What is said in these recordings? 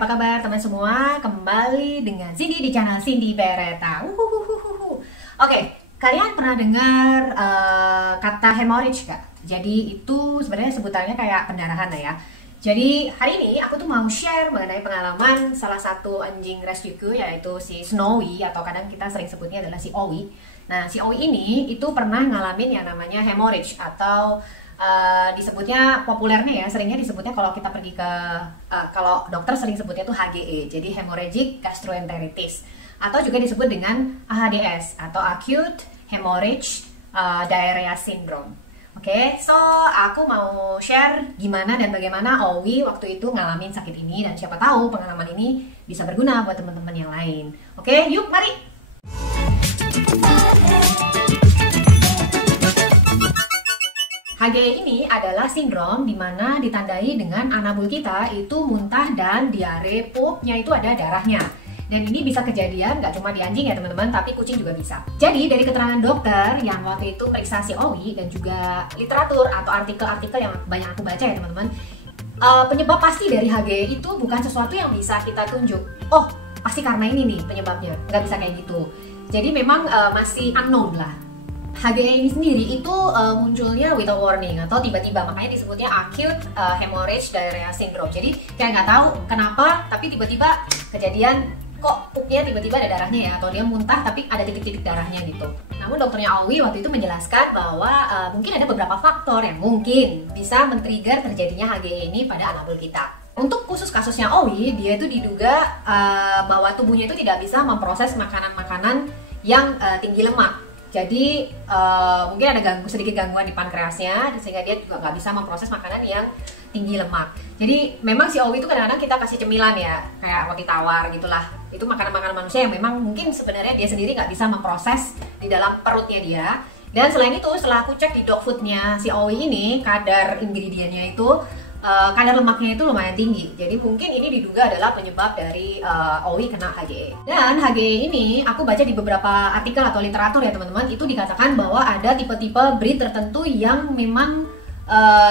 apa kabar teman semua? Kembali dengan Cindy di channel Cindy Beretta. Oke, kalian pernah dengar kata hemorrhage gak? Jadi itu sebenarnya sebutannya kayak pendarahan lah ya. Jadi hari ini aku tuh mau share mengenai pengalaman salah satu anjing rescueku, yaitu si Snowy, atau kadang kita sering sebutnya adalah si Owi. Nah, si Owi ini itu pernah ngalamin yang namanya hemorrhage, atau disebutnya populernya ya, seringnya disebutnya kalau kita pergi ke kalau dokter sering sebutnya tuh HGE, jadi hemorrhagic gastroenteritis, atau juga disebut dengan AHDS atau acute hemorrhage diarrhea syndrome. Oke, so aku mau share gimana dan bagaimana Owi waktu itu ngalamin sakit ini, dan siapa tahu pengalaman ini bisa berguna buat teman-teman yang lain. Oke, yuk mari. HGE ini adalah sindrom di mana ditandai dengan anabul kita itu muntah dan diare, pupnya itu ada darahnya. Dan ini bisa kejadian nggak cuma di anjing ya teman-teman, tapi kucing juga bisa. Jadi dari keterangan dokter yang waktu itu periksa si Owi dan juga literatur atau artikel-artikel yang banyak aku baca ya teman-teman, penyebab pasti dari HGE itu bukan sesuatu yang bisa kita tunjuk. Oh, pasti karena ini nih penyebabnya. Nggak bisa kayak gitu. Jadi memang masih unknown lah. HGE ini sendiri itu munculnya without warning atau tiba-tiba, makanya disebutnya acute hemorrhage diarrhea syndrome. Jadi kayak nggak tahu kenapa, tapi tiba-tiba kejadian kok pupnya tiba-tiba ada darahnya ya, atau dia muntah tapi ada titik-titik darahnya gitu. Namun dokternya Owi waktu itu menjelaskan bahwa mungkin ada beberapa faktor yang mungkin bisa men-trigger terjadinya HGE ini pada anabul kita. Untuk khusus kasusnya Owi, dia itu diduga bahwa tubuhnya itu tidak bisa memproses makanan-makanan yang tinggi lemak. Jadi mungkin ada sedikit gangguan di pankreasnya, sehingga dia juga nggak bisa memproses makanan yang tinggi lemak. Jadi memang si Owi itu kadang-kadang kita kasih cemilan ya, kayak roti tawar gitulah. Itu makanan-makanan manusia yang memang mungkin sebenarnya dia sendiri nggak bisa memproses di dalam perutnya dia. Dan selain itu, setelah aku cek di dog foodnya si Owi ini, kadar ingredientnya itu kadar lemaknya itu lumayan tinggi. Jadi mungkin ini diduga adalah penyebab dari Owi kena HGE. Dan HGE ini aku baca di beberapa artikel atau literatur ya teman-teman, itu dikatakan bahwa ada tipe-tipe breed tertentu yang memang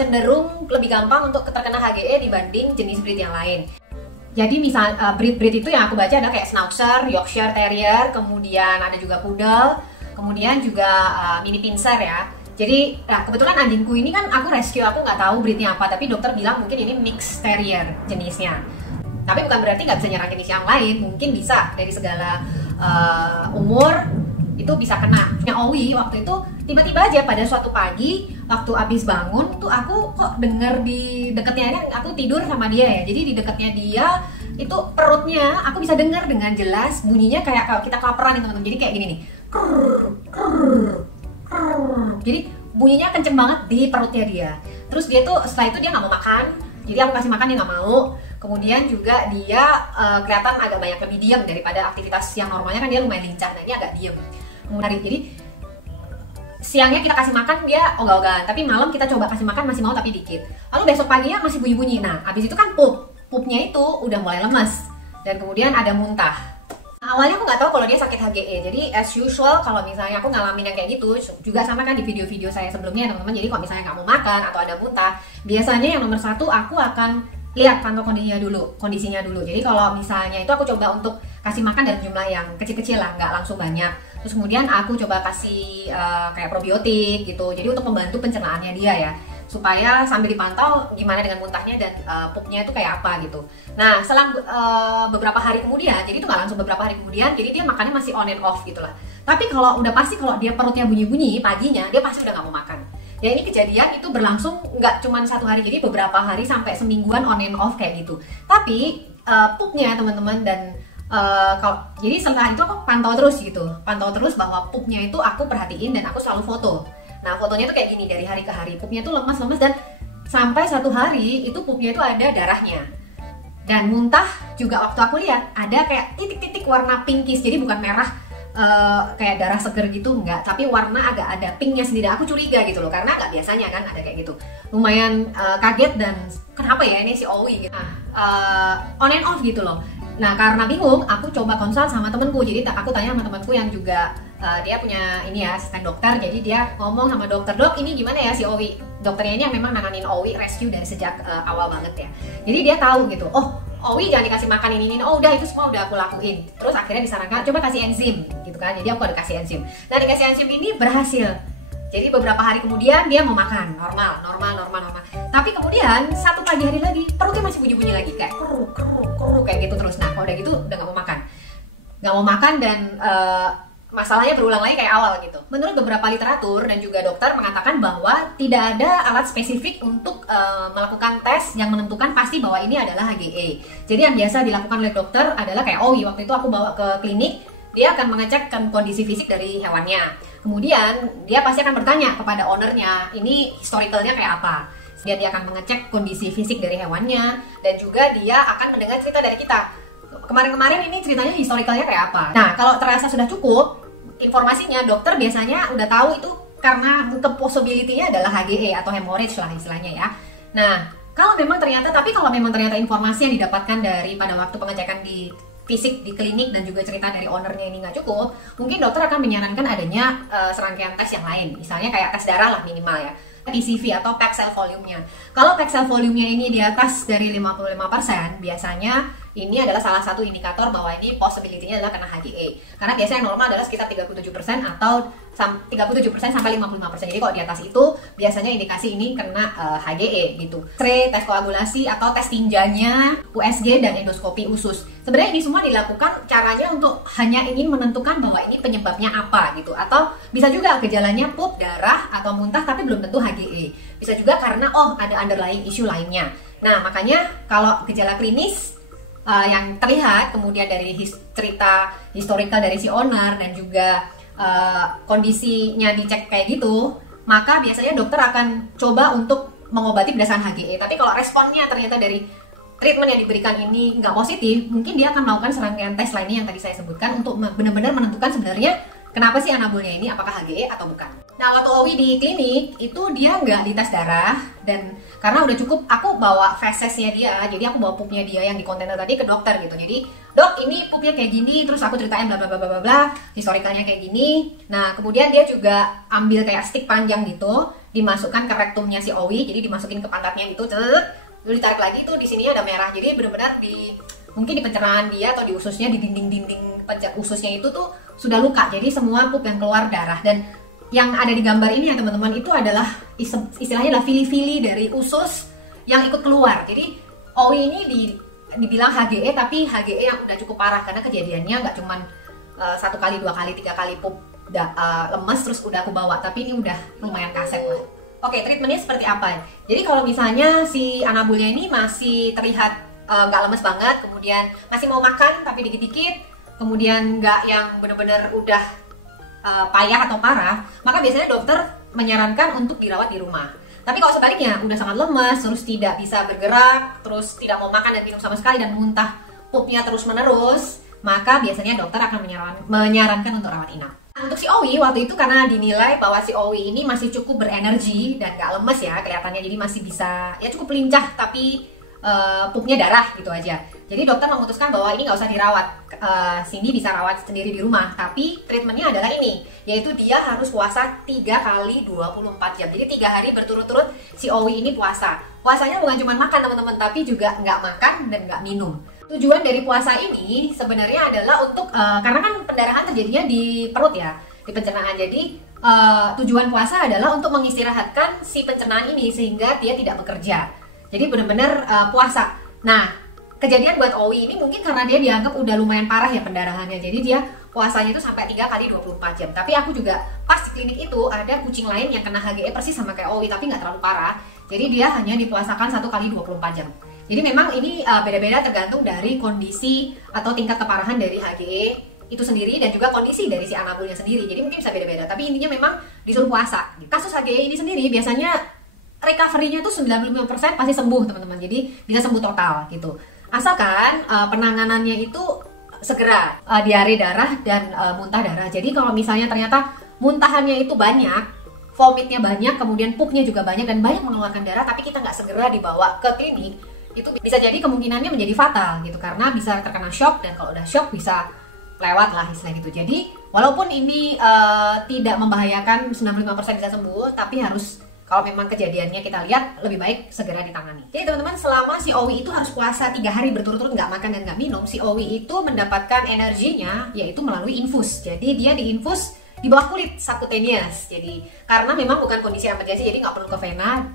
cenderung lebih gampang untuk terkena HGE dibanding jenis breed yang lain. Jadi misal breed-breed itu yang aku baca ada kayak Schnauzer, Yorkshire Terrier, kemudian ada juga Poodle, kemudian juga Mini Pincer ya. Jadi, nah kebetulan anjingku ini kan aku rescue, aku nggak tahu breednya apa, tapi dokter bilang mungkin ini mixed terrier jenisnya. Tapi bukan berarti nggak bisa nyerang jenis yang lain, mungkin bisa dari segala umur itu bisa kena. Yang Owi waktu itu tiba-tiba aja pada suatu pagi waktu abis bangun tuh aku kok denger di dekatnya, kan aku tidur sama dia ya. Jadi di dekatnya dia itu perutnya aku bisa dengar dengan jelas bunyinya kayak kalau kita kelaparan nih teman-teman. Jadi kayak gini nih. Jadi bunyinya kenceng banget di perutnya dia. Terus dia tuh setelah itu dia nggak mau makan. Jadi aku kasih makan dia nggak mau. Kemudian juga dia kelihatan agak banyak lebih diam daripada aktivitas yang normalnya kan dia lumayan lincah. Nah ini agak diam. Jadi siangnya kita kasih makan dia ogah-ogahan, tapi malam kita coba kasih makan masih mau tapi dikit. Lalu besok paginya masih bunyi-bunyi. Nah abis itu kan pupnya itu udah mulai lemas dan kemudian ada muntah. Awalnya aku nggak tahu kalau dia sakit HGE. Jadi as usual kalau misalnya aku ngalamin yang kayak gitu juga sama kan di video-video saya sebelumnya teman-teman. Jadi kalau misalnya nggak mau makan atau ada muntah, biasanya yang nomor satu aku akan lihat pantau kondisinya dulu. Jadi kalau misalnya itu aku coba untuk kasih makan dalam jumlah yang kecil-kecil lah, nggak langsung banyak. Terus kemudian aku coba kasih kayak probiotik gitu. Jadi untuk membantu pencernaannya dia ya, supaya sambil dipantau gimana dengan muntahnya dan pupnya itu kayak apa gitu. Nah selang beberapa hari kemudian, jadi itu nggak langsung beberapa hari kemudian, jadi dia makannya masih on and off gitu lah. Tapi kalau udah pasti kalau dia perutnya bunyi-bunyi paginya, dia pasti udah nggak mau makan. Ya ini kejadian itu berlangsung nggak cuma satu hari, jadi beberapa hari sampai semingguan on and off kayak gitu. Tapi pupnya teman-teman dan jadi setelah itu aku pantau terus bahwa pupnya itu aku perhatiin dan aku selalu foto. Nah fotonya tuh kayak gini dari hari ke hari, pupnya tuh lemas-lemas dan sampai satu hari itu pupnya itu ada darahnya. Dan muntah juga waktu aku lihat ada kayak titik-titik warna pinkish, jadi bukan merah kayak darah seger gitu, enggak, tapi warna agak ada pinknya sendiri. Aku curiga gitu loh, karena nggak biasanya kan ada kayak gitu. Lumayan kaget dan kenapa ya ini si Owi gitu. On and off gitu loh. Nah karena bingung, aku coba konsul sama temenku. Jadi aku tanya sama temenku yang juga dia punya ini ya asisten dokter. Jadi dia ngomong sama dokter, dok ini gimana ya si Owi. Dokternya ini yang memang nanganin Owi rescue dari sejak awal banget ya. Jadi dia tahu gitu, oh Owi jangan dikasih makan ini. Oh udah, itu semua udah aku lakuin. Terus akhirnya disarankan coba kasih enzim gitu kan. Jadi aku ada kasih enzim. Nah dikasih enzim ini berhasil. Jadi beberapa hari kemudian dia mau makan normal. Tapi kemudian satu pagi hari lagi perutnya masih bunyi-bunyi lagi kayak keruk kayak gitu terus. Nah kalau udah gitu udah nggak mau makan dan masalahnya berulang lagi kayak awal gitu. Menurut beberapa literatur dan juga dokter mengatakan bahwa tidak ada alat spesifik untuk melakukan tes yang menentukan pasti bahwa ini adalah HGE. Jadi yang biasa dilakukan oleh dokter adalah kayak waktu itu aku bawa ke klinik, dia akan mengecek kondisi fisik dari hewannya. Kemudian dia pasti akan bertanya kepada ownernya, ini historicalnya kayak apa. Dia akan mengecek kondisi fisik dari hewannya dan juga dia akan mendengar cerita dari kita. Kemarin-kemarin ini ceritanya historicalnya kayak apa. Nah kalau terasa sudah cukup informasinya, dokter biasanya udah tahu itu karena possibility-nya adalah HGE atau hemorrhage lah istilahnya ya. Nah kalau memang ternyata informasi yang didapatkan dari pada waktu pengecekan di fisik di klinik dan juga cerita dari ownernya ini nggak cukup, mungkin dokter akan menyarankan adanya serangkaian tes yang lain, misalnya kayak tes darah lah minimal ya, PCV atau packed cell volume-nya. Kalau packed cell volume-nya ini di atas dari 55%, biasanya ini adalah salah satu indikator bahwa ini possibility-nya adalah kena HGE. Karena biasanya normal adalah sekitar 37% atau 37% sampai 55%. Jadi kalau di atas itu biasanya indikasi ini kena HGE gitu. X-ray, tes koagulasi atau tes tinjanya, USG dan endoskopi usus. Sebenarnya ini semua dilakukan caranya untuk hanya ingin menentukan bahwa ini penyebabnya apa gitu. Atau bisa juga gejalanya pup, darah atau muntah tapi belum tentu HGE. Bisa juga karena ada underlying issue lainnya. Nah, makanya kalau gejala klinis yang terlihat kemudian dari cerita historical dari si owner dan juga kondisinya dicek kayak gitu, maka biasanya dokter akan coba untuk mengobati berdasarkan HGE. Tapi kalau responnya ternyata dari treatment yang diberikan ini nggak positif, mungkin dia akan melakukan serangkaian tes lainnya yang tadi saya sebutkan untuk benar-benar menentukan sebenarnya kenapa sih anabulnya ini, apakah HGE atau bukan. Nah waktu Owi di klinik itu dia nggak dites darah, dan karena udah cukup aku bawa fesesnya dia, jadi aku bawa pupnya dia yang di kontainer tadi ke dokter gitu. Jadi dok ini pupnya kayak gini, terus aku ceritain bla bla bla bla bla, historikalnya kayak gini. Nah kemudian dia juga ambil kayak stick panjang gitu, dimasukkan ke rektumnya si Owi, jadi dimasukin ke pantatnya gitu, lalu ditarik lagi tuh di sininya ada merah, jadi benar-benar mungkin di pencernaan dia atau di ususnya, di dinding-dinding ususnya itu tuh sudah luka, jadi semua pup yang keluar darah. Dan yang ada di gambar ini ya teman-teman, itu adalah istilahnya adalah fili-fili dari usus yang ikut keluar. Jadi Owi ini dibilang HGE, tapi HGE yang udah cukup parah karena kejadiannya nggak cuman 1 kali, 2 kali, 3 kali pup lemes terus udah aku bawa, tapi ini udah lumayan kaset lah. Oke, treatmentnya seperti apa? Jadi kalau misalnya si anabulnya ini masih terlihat nggak lemes banget, kemudian masih mau makan tapi dikit-dikit, kemudian nggak yang bener-bener udah payah atau parah, maka biasanya dokter menyarankan untuk dirawat di rumah. Tapi kalau sebaliknya udah sangat lemes, terus tidak bisa bergerak, terus tidak mau makan dan minum sama sekali, dan muntah pupnya terus menerus, maka biasanya dokter akan menyarankan untuk rawat inap. Untuk si Owi waktu itu karena dinilai bahwa si Owi ini masih cukup berenergi dan gak lemes ya kelihatannya, jadi masih bisa ya cukup lincah, tapi pupnya darah gitu aja. Jadi dokter memutuskan bahwa ini nggak usah dirawat, Cindy bisa rawat sendiri di rumah. Tapi treatmentnya adalah ini, yaitu dia harus puasa 3 kali 24 jam. Jadi 3 hari berturut-turut si Owi ini puasa. Puasanya bukan cuma makan teman-teman, tapi juga nggak makan dan nggak minum. Tujuan dari puasa ini sebenarnya adalah untuk karena kan pendarahan terjadinya di perut ya, di pencernaan. Jadi tujuan puasa adalah untuk mengistirahatkan si pencernaan ini sehingga dia tidak bekerja. Jadi benar-benar puasa. Nah, kejadian buat Owi ini mungkin karena dia dianggap udah lumayan parah ya pendarahannya. Jadi dia puasanya itu sampai 3 kali 24 jam. Tapi aku juga pas di klinik itu ada kucing lain yang kena HGE persis sama kayak Owi, tapi nggak terlalu parah. Jadi dia hanya dipuasakan 1 kali 24 jam. Jadi memang ini beda-beda tergantung dari kondisi atau tingkat keparahan dari HGE itu sendiri dan juga kondisi dari si anabulnya sendiri. Jadi mungkin bisa beda-beda. Tapi intinya memang disuruh puasa. Kasus HGE ini sendiri biasanya recovery-nya tuh 95% pasti sembuh teman-teman. Jadi bisa sembuh total gitu. Asalkan penanganannya itu segera, diare darah dan muntah darah. Jadi kalau misalnya ternyata muntahannya itu banyak, vomitnya banyak, kemudian pupnya juga banyak dan banyak mengeluarkan darah, tapi kita nggak segera dibawa ke klinik, itu bisa jadi kemungkinannya menjadi fatal gitu, karena bisa terkena shock, dan kalau udah shock bisa lewat lah istilah gitu. Jadi walaupun ini tidak membahayakan, 95% bisa sembuh, tapi harus kalau memang kejadiannya kita lihat, lebih baik segera ditangani. Jadi teman-teman, selama si Owi itu harus puasa 3 hari berturut-turut nggak makan dan nggak minum, si Owi itu mendapatkan energinya yaitu melalui infus. Jadi dia diinfus di bawah kulit subcutaneous. Jadi karena memang bukan kondisi emergensi, jadi nggak perlu ke vena,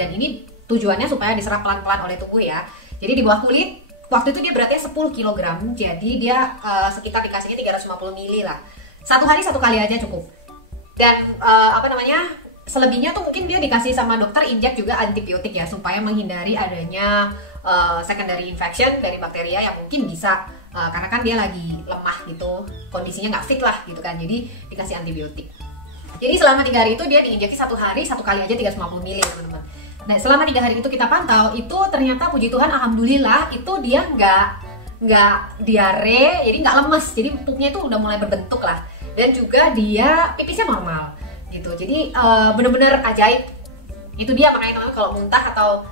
dan ini tujuannya supaya diserap pelan-pelan oleh tubuh ya. Jadi di bawah kulit, waktu itu dia beratnya 10 kg, jadi dia sekitar dikasihnya 350 ml lah. 1 hari 1 kali aja cukup. Dan selebihnya tuh mungkin dia dikasih sama dokter injek juga antibiotik ya, supaya menghindari adanya secondary infection dari bakteria yang mungkin bisa karena kan dia lagi lemah gitu, kondisinya nggak fit lah gitu kan, jadi dikasih antibiotik. Jadi selama 3 hari itu dia diinjeksi 1 hari 1 kali aja 350 ml teman-teman. Nah selama 3 hari itu kita pantau, itu ternyata puji Tuhan alhamdulillah itu dia nggak diare, jadi nggak lemes, jadi pupnya itu udah mulai berbentuk lah, dan juga dia pipisnya normal gitu. Jadi bener-bener ajaib. Itu dia, makanya teman-teman kalau muntah atau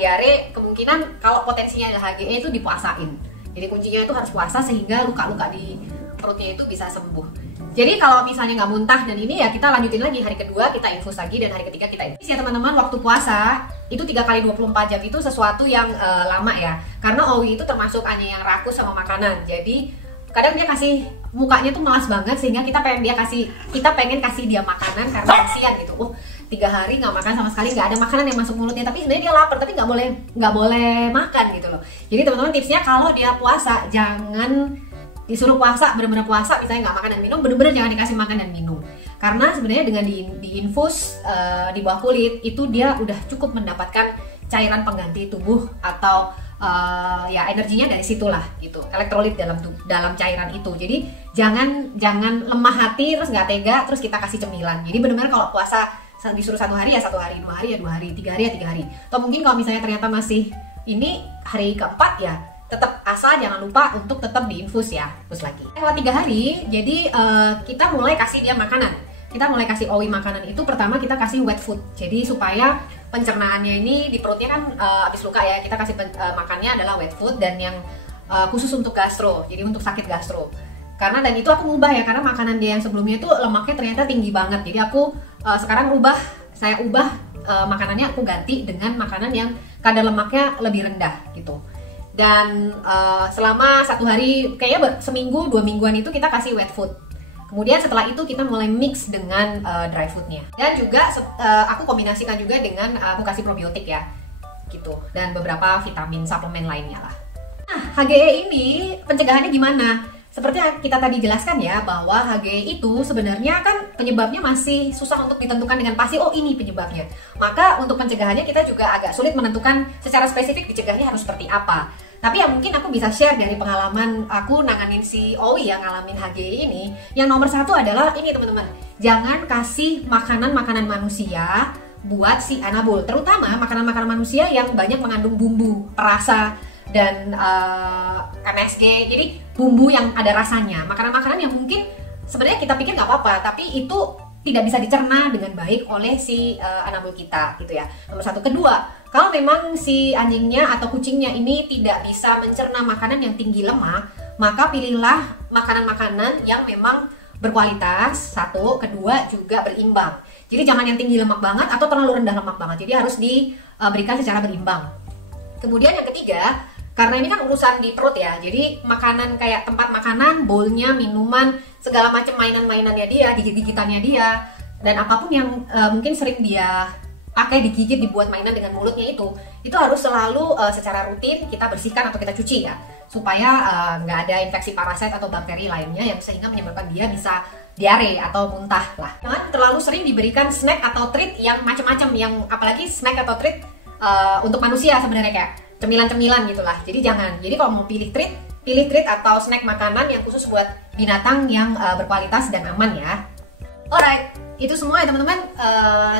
diare, kemungkinan kalau potensinya ada HGE itu dipuasain. Jadi kuncinya itu harus puasa sehingga luka-luka di perutnya itu bisa sembuh. Jadi kalau misalnya nggak muntah dan ini ya kita lanjutin lagi, hari kedua kita infus lagi dan hari ketiga kita infus ya teman-teman. Waktu puasa itu 3 kali 24 jam itu sesuatu yang lama ya, karena Owi itu termasuk Anya yang rakus sama makanan. Jadi kadang dia kasih mukanya tuh malas banget, sehingga kita pengen kasih dia makanan karena kasihan gitu. 3 hari nggak makan sama sekali, nggak ada makanan yang masuk mulutnya, tapi sebenarnya dia lapar tapi nggak boleh makan gitu loh. Jadi teman-teman tipsnya kalau dia puasa jangan disuruh puasa, bener-bener puasa misalnya nggak makan dan minum, bener-bener jangan dikasih makan dan minum, karena sebenarnya dengan diinfus di bawah kulit itu dia udah cukup mendapatkan cairan pengganti tubuh atau ya energinya dari situlah gitu, elektrolit dalam cairan itu. Jadi jangan lemah hati terus nggak tega terus kita kasih cemilan. Jadi benar-benar kalau puasa disuruh 1 hari ya 1 hari, 2 hari ya 2 hari, 3 hari ya 3 hari. Atau mungkin kalau misalnya ternyata masih ini hari keempat ya tetap asal jangan lupa untuk tetap diinfus ya, infus lagi. Lewat 3 hari, jadi kita mulai kasih dia makanan. Kita mulai kasih Owi makanan itu pertama kita kasih wet food. Jadi supaya pencernaannya ini di perutnya kan habis luka ya, kita kasih makannya adalah wet food dan yang khusus untuk gastro, jadi untuk sakit gastro. Karena dan itu aku ubah ya, karena makanan dia yang sebelumnya itu lemaknya ternyata tinggi banget. Jadi aku sekarang saya ubah makanannya, aku ganti dengan makanan yang kadar lemaknya lebih rendah gitu. Dan selama 1 hari, kayaknya seminggu 2 mingguan itu kita kasih wet food. Kemudian setelah itu kita mulai mix dengan dry foodnya. Dan juga aku kombinasikan juga dengan aku kasih probiotik ya gitu, dan beberapa vitamin suplemen lainnya lah. Nah HGE ini pencegahannya gimana? Seperti yang kita tadi jelaskan ya, bahwa HGE itu sebenarnya kan penyebabnya masih susah untuk ditentukan dengan pasti, oh ini penyebabnya. Maka untuk pencegahannya kita juga agak sulit menentukan secara spesifik dicegahnya harus seperti apa. Tapi ya mungkin aku bisa share dari pengalaman aku nanganin si Owi yang ngalamin HGE ini. Yang nomor 1 adalah ini teman-teman, jangan kasih makanan-makanan manusia buat si anabul. Terutama makanan-makanan manusia yang banyak mengandung bumbu, perasa, dan MSG, jadi bumbu yang ada rasanya. Makanan-makanan yang mungkin sebenarnya kita pikir nggak apa-apa, tapi itu tidak bisa dicerna dengan baik oleh si anabul kita gitu ya. Nomor 1. Kedua, kalau memang si anjingnya atau kucingnya ini tidak bisa mencerna makanan yang tinggi lemak, maka pilihlah makanan-makanan yang memang berkualitas. 1, kedua juga berimbang. Jadi jangan yang tinggi lemak banget atau terlalu rendah lemak banget. Jadi harus diberikan secara berimbang. Kemudian yang ketiga, karena ini kan urusan di perut ya, jadi makanan kayak tempat makanan, bowlnya, minuman, segala macam mainan-mainannya dia, gigit-gigitannya dia, dan apapun yang mungkin sering dia pakai digigit, dibuat mainan dengan mulutnya itu harus selalu secara rutin kita bersihkan atau kita cuci ya, supaya nggak ada infeksi parasit atau bakteri lainnya yang sehingga menyebabkan dia bisa diare atau muntah lah. Jangan terlalu sering diberikan snack atau treat yang macam-macam, yang apalagi snack atau treat untuk manusia sebenarnya kayak cemilan-cemilan gitulah. Jadi jangan. Jadi kalau mau pilih treat atau snack makanan yang khusus buat binatang yang berkualitas dan aman ya. Alright, itu semua ya teman-teman,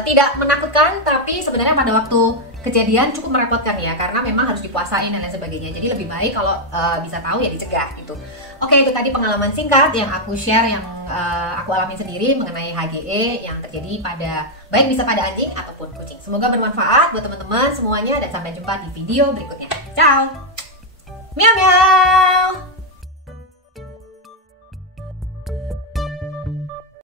tidak menakutkan, tapi sebenarnya pada waktu kejadian cukup merepotkan ya, karena memang harus dipuasain dan lain sebagainya. Jadi lebih baik kalau bisa tahu ya dicegah gitu. Oke, itu tadi pengalaman singkat yang aku share, yang aku alami sendiri mengenai HGE yang terjadi baik bisa pada anjing ataupun kucing. Semoga bermanfaat buat teman-teman semuanya, dan sampai jumpa di video berikutnya. Ciao. Miau miau.